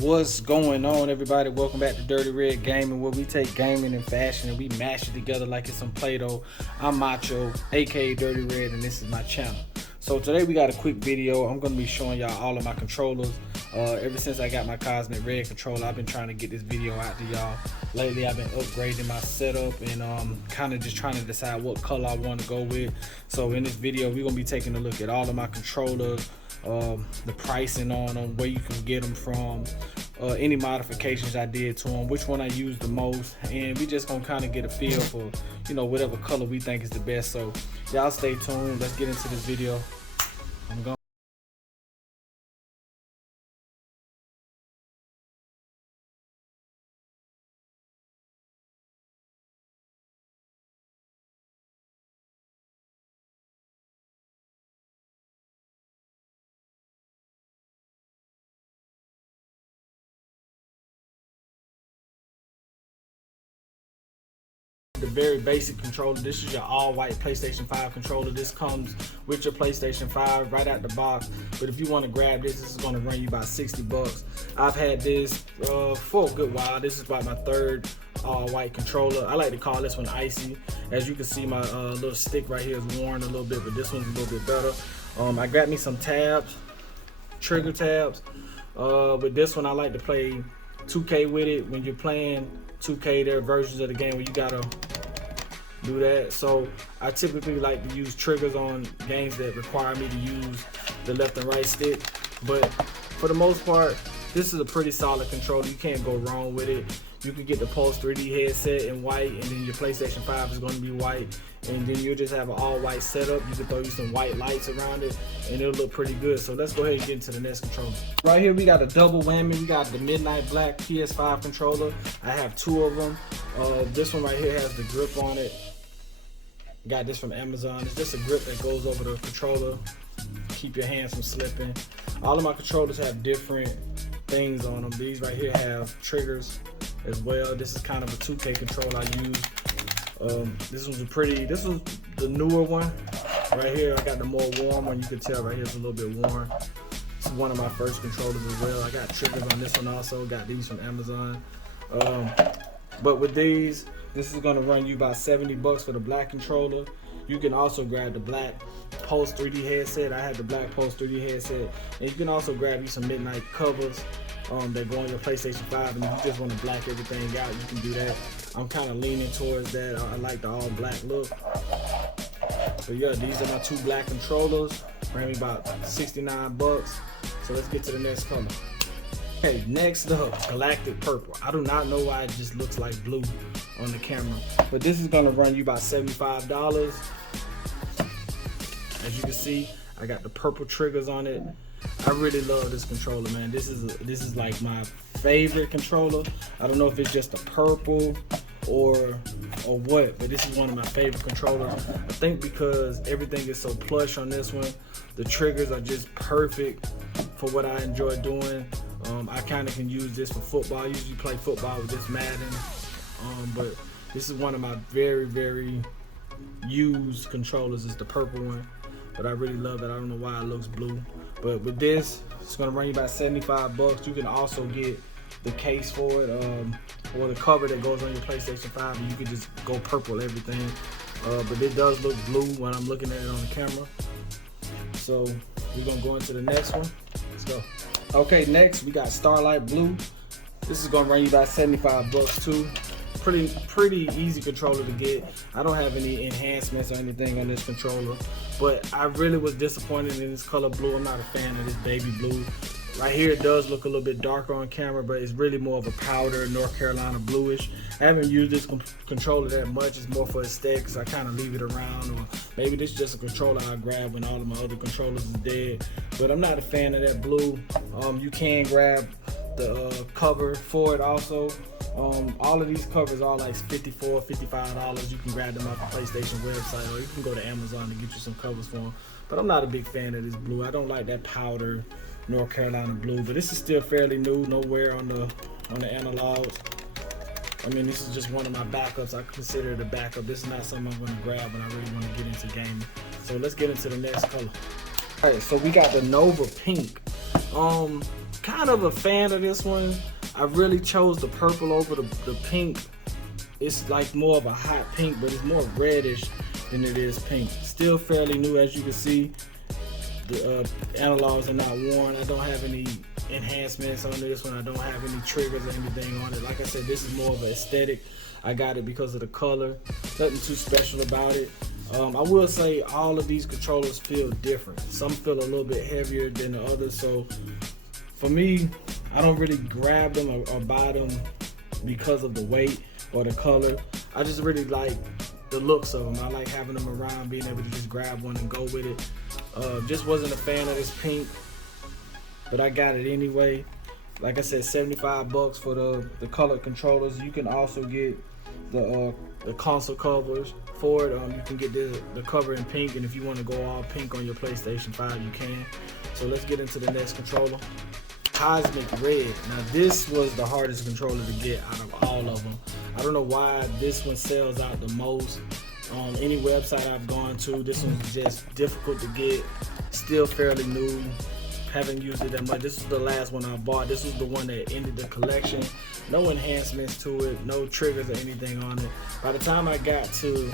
What's going on, everybody? Welcome back to Dirty Red Gaming, where we take gaming and fashion and we mash it together like it's some Play-Doh. I'm Macho, aka Dirty Red, and this is my channel. So today we got a quick video. I'm going to be showing y'all all of my controllers. Ever since I got my Cosmic Red controller, I've been trying to get this video out to y'all. Lately I've been upgrading my setup and kind of just trying to decide what color I want to go with. So in this video we're going to be taking a look at all of my controllers, the pricing on them, where you can get them from, any modifications I did to them, which one I use the most, and we just gonna kind of get a feel for, you know, whatever color we think is the best. So y'all stay tuned. Let's get into this video. I'm going. The very basic controller. This is your all-white PlayStation 5 controller. This comes with your PlayStation 5 right out the box. But if you want to grab this is going to run you about 60 bucks. I've had this for a good while. This is about my third all-white controller. I like to call this one icy. As you can see, my little stick right here is worn a little bit, but this one's a little bit better. I got me some tabs, trigger tabs. With this one, I like to play 2K with it. When you're playing 2K, there are versions of the game where you gotta do that. So I typically like to use triggers on games that require me to use the left and right stick. But for the most part, this is a pretty solid controller. You can't go wrong with it. You can get the Pulse 3D headset in white, and then your PlayStation 5 is going to be white, and then you'll just have an all-white setup. You can throw you some white lights around it, and it'll look pretty good. So let's go ahead and get into the next controller. Right here, we got a double whammy. We got the Midnight Black PS5 controller. I have two of them. This one right here has the grip on it. Got this from Amazon. It's just a grip that goes over the controller. Keep your hands from slipping. All of my controllers have different things on them. These right here have triggers as well. This is kind of a 2K controller I use. This was the newer one. Right here, I got the more warm one. You can tell right here it's a little bit worn. It's one of my first controllers as well. I got triggers on this one also. Got these from Amazon. But with these, this is gonna run you about 70 bucks for the black controller. You can also grab the black Pulse 3D headset. I had the black Pulse 3D headset. And you can also grab you some Midnight covers that go on your PlayStation 5, and if you just want to black everything out, you can do that. I'm kind of leaning towards that. I like the all black look. So yeah, these are my two black controllers. Ran me about 69 bucks. So let's get to the next color. Okay, next up, Galactic Purple. I do not know why it just looks like blue on the camera, but this is gonna run you about $75. As you can see, I got the purple triggers on it. I really love this controller, man. This is like my favorite controller. I don't know if it's just the purple or what, but this is one of my favorite controllers. I think because everything is so plush on this one, the triggers are just perfect for what I enjoy doing. I kind of can use this for football. I usually play football with this Madden, but this is one of my very used controllers. Is the purple one, but I really love it. I don't know why it looks blue, but with this, it's gonna run you about 75 bucks. You can also get the case for it, or the cover that goes on your PlayStation 5, and you can just go purple everything. But it does look blue when I'm looking at it on the camera. So we're gonna go into the next one. Let's go. Okay, next we got Starlight Blue. This is gonna run you about 75 bucks too. Pretty easy controller to get. I don't have any enhancements or anything on this controller, but I really was disappointed in this color blue. I'm not a fan of this baby blue. Right here it does look a little bit darker on camera, but it's really more of a powder North Carolina bluish. I haven't used this controller that much. It's more for aesthetics. I kind of leave it around, or maybe this is just a controller I grab when all of my other controllers is dead. But I'm not a fan of that blue. You can grab the cover for it also. All of these covers are like $54, $55. You can grab them off the PlayStation website, or you can go to Amazon to get you some covers for them. But I'm not a big fan of this blue. I don't like that powder North Carolina blue, but this is still fairly new. No wear on the analogs. I mean, this is just one of my backups. I consider it a backup. This is not something I'm going to grab when I really want to get into gaming. So let's get into the next color. All right, so we got the Nova Pink. kind of a fan of this one. I really chose the purple over the pink. It's like more of a hot pink, but it's more reddish than it is pink. Still fairly new, as you can see. The analogs are not worn. I don't have any enhancements on this one. I don't have any triggers or anything on it. Like I said, this is more of an aesthetic. I got it because of the color. Nothing too special about it. I will say all of these controllers feel different. Some feel a little bit heavier than the others. So for me, I don't really grab them or buy them because of the weight or the color. I just really like the looks of them. I like having them around, being able to just grab one and go with it. Just wasn't a fan of this pink, but I got it anyway. Like I said, 75 bucks for the color controllers. You can also get the console covers for it. You can get the cover in pink, and if you want to go all pink on your PlayStation 5, you can. So let's get into the next controller. Cosmic Red. Now this was the hardest controller to get out of all of them. I don't know why this one sells out the most. Any website I've gone to, this one's just difficult to get. Still fairly new. Haven't used it that much. This is the last one I bought. This was the one that ended the collection. No enhancements to it, no triggers or anything on it. By the time I got to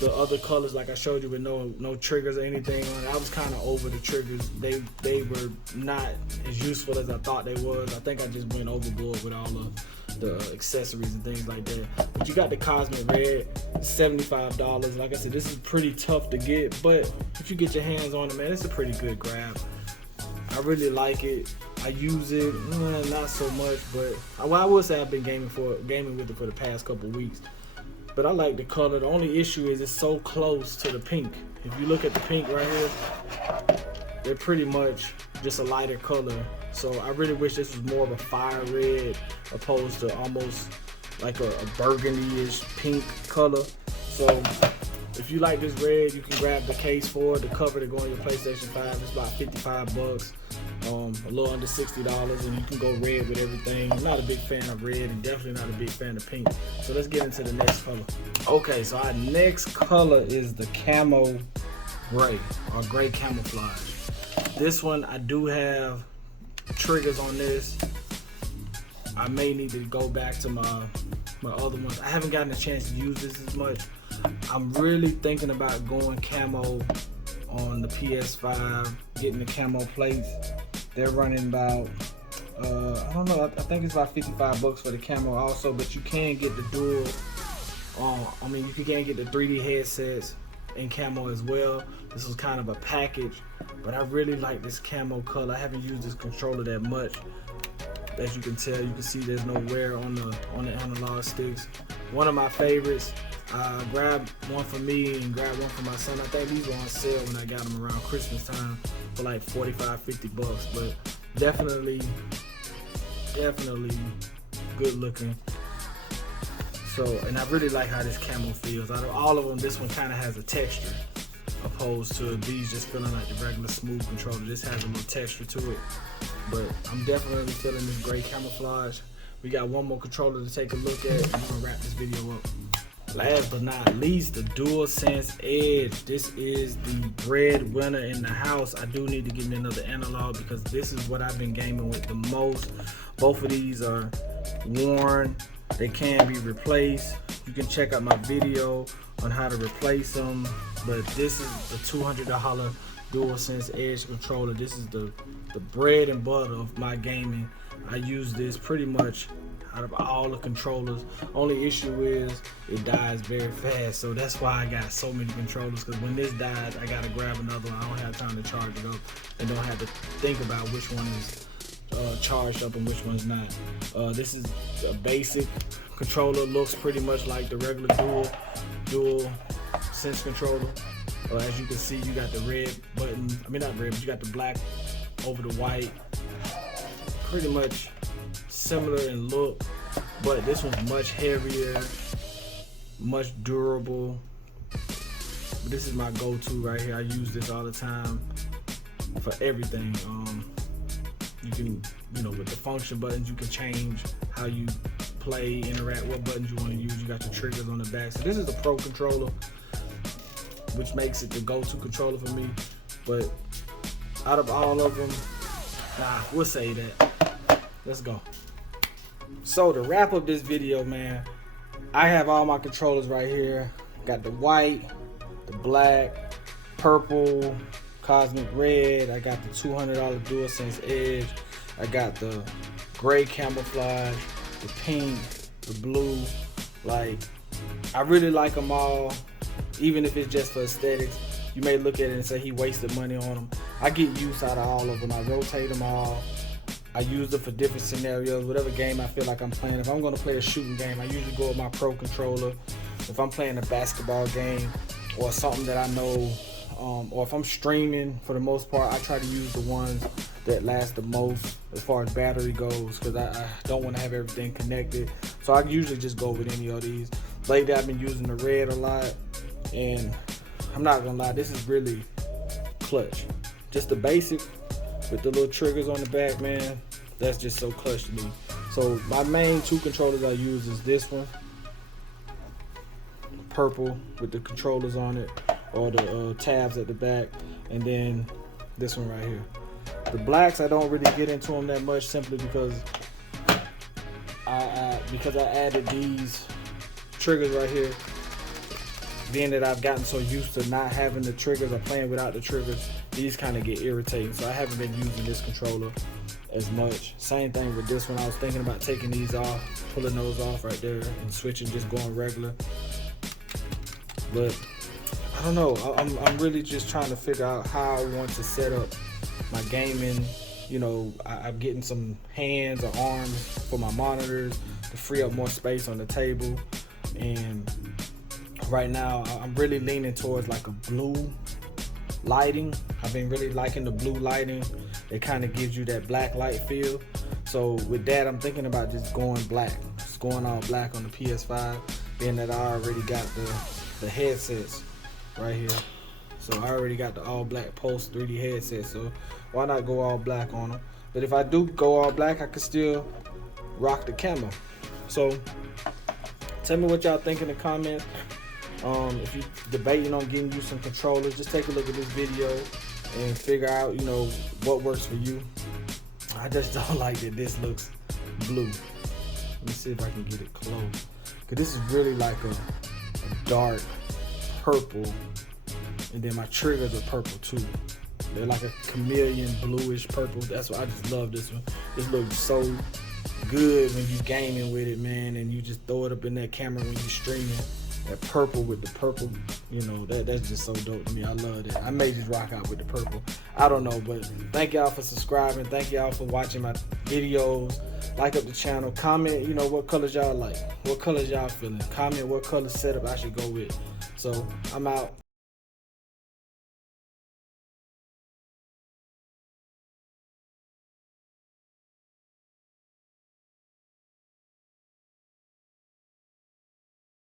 the other colors, like I showed you, with no triggers or anything on it, I was kind of over the triggers. They were not as useful as I thought they was. I think I just went overboard with all of the accessories and things like that. But you got the Cosmic Red, $75. Like I said, this is pretty tough to get, but if you get your hands on it, man, it's a pretty good grab. I really like it. I use it, not so much, but I will say I've been gaming with it for the past couple weeks. But I like the color. The only issue is it's so close to the pink. If you look at the pink right here, they're pretty much just a lighter color. So I really wish this was more of a fire red opposed to almost like a burgundy-ish pink color. So if you like this red, you can grab the case for it, the cover to go on your PlayStation 5. It's about 55 bucks, a little under $60, and you can go red with everything. I'm not a big fan of red and definitely not a big fan of pink. So let's get into the next color. Okay, so our next color is the Camo Gray, or Gray Camouflage. This one, I do have triggers on this. I may need to go back to my other ones. I haven't gotten a chance to use this as much. I'm really thinking about going camo on the PS5, getting the camo plates. They're running about, I don't know, I think it's about 55 bucks for the camo also, but you can get the dual, you can get the 3D headsets in camo as well. This was kind of a package, but I really like this camo color. I haven't used this controller that much. As you can tell, you can see there's no wear on the analog sticks. One of my favorites. Grabbed one for me and grabbed one for my son. I think these were on sale when I got them around Christmas time for like 45-50 bucks, but definitely good looking. So, and I really like how this camo feels. Out of all of them, this one kind of has a texture, opposed to these just feeling like the regular smooth controller. This has a little texture to it, but I'm definitely feeling this gray camouflage. We got one more controller to take a look at, and we're gonna wrap this video up. Last but not least, the DualSense Edge. This is the breadwinner in the house. I do need to get me another analog because this is what I've been gaming with the most. Both of these are worn. They can be replaced. You can check out my video on how to replace them. But this is the $200 DualSense Edge controller. This is the bread and butter of my gaming. I use this pretty much out of all the controllers. Only issue is it dies very fast, so that's why I got so many controllers, because when this dies I gotta grab another one. I don't have time to charge it up and don't have to think about which one is charged up and which one's not. This is a basic controller, looks pretty much like the regular DualSense controller. As you can see, you got the red button, not red, but you got the black over the white. Pretty much similar in look, but this one's much heavier, much durable. This is my go-to right here. I use this all the time for everything. You can, with the function buttons, you can change how you play, interact, what buttons you want to use. You got the triggers on the back. So this is a pro controller, which makes it the go-to controller for me. But out of all of them, we'll say that Let's go. So to wrap up this video, man, I have all my controllers right here. Got the white, the black, purple, cosmic red. I got the $200 DualSense Edge. I got the gray camouflage, the pink, the blue. Like, I really like them all, even if it's just for aesthetics. You may look at it and say he wasted money on them. I get use out of all of them. I rotate them all. I use them for different scenarios, whatever game I feel like I'm playing. If I'm gonna play a shooting game, I usually go with my pro controller. If I'm playing a basketball game or something that I know, or if I'm streaming, for the most part, I try to use the ones that last the most as far as battery goes, because I don't want to have everything connected. So I usually just go with any of these. Lately I've been using the red a lot, and I'm not gonna lie, this is really clutch. Just the basic with the little triggers on the back, man, that's just so clutch to me. So my main two controllers I use is this one, purple with the controllers on it, or the tabs at the back, and then this one right here. The blacks, I don't really get into them that much, simply because I added these triggers right here. Being that I've gotten so used to not having the triggers or playing without the triggers, these kind of get irritating. So I haven't been using this controller as much. Same thing with this one. I was thinking about taking these off, pulling those off right there, and switching, just going regular. But I don't know. I'm really just trying to figure out how I want to set up my gaming. You know, I'm getting some hands or arms for my monitors to free up more space on the table. And right now I'm really leaning towards like a blue lighting. I've been really liking the blue lighting. It kind of gives you that black light feel. So with that, I'm thinking about just going black, just going all black on the PS5, being that I already got the headsets right here. So I already got the all black Pulse 3D headset, so why not go all black on them? But if I do go all black, I could still rock the camo. So tell me what y'all think in the comments. If you're debating on getting you some controllers, just take a look at this video and figure out, you know, what works for you. I just don't like that this looks blue. Let me see if I can get it close, because this is really like a dark purple, and then my triggers are purple too. They're like a chameleon bluish purple. That's why I just love this one. This looks so good when you gaming with it, man, and you just throw it up in that camera when you streaming. That purple with the purple, you know, that's just so dope to me. I love it. I may just rock out with the purple. I don't know, but thank y'all for subscribing. Thank y'all for watching my videos. Like up the channel. Comment, you know, what colors y'all like. What colors y'all feeling. Comment what color setup I should go with. So I'm out.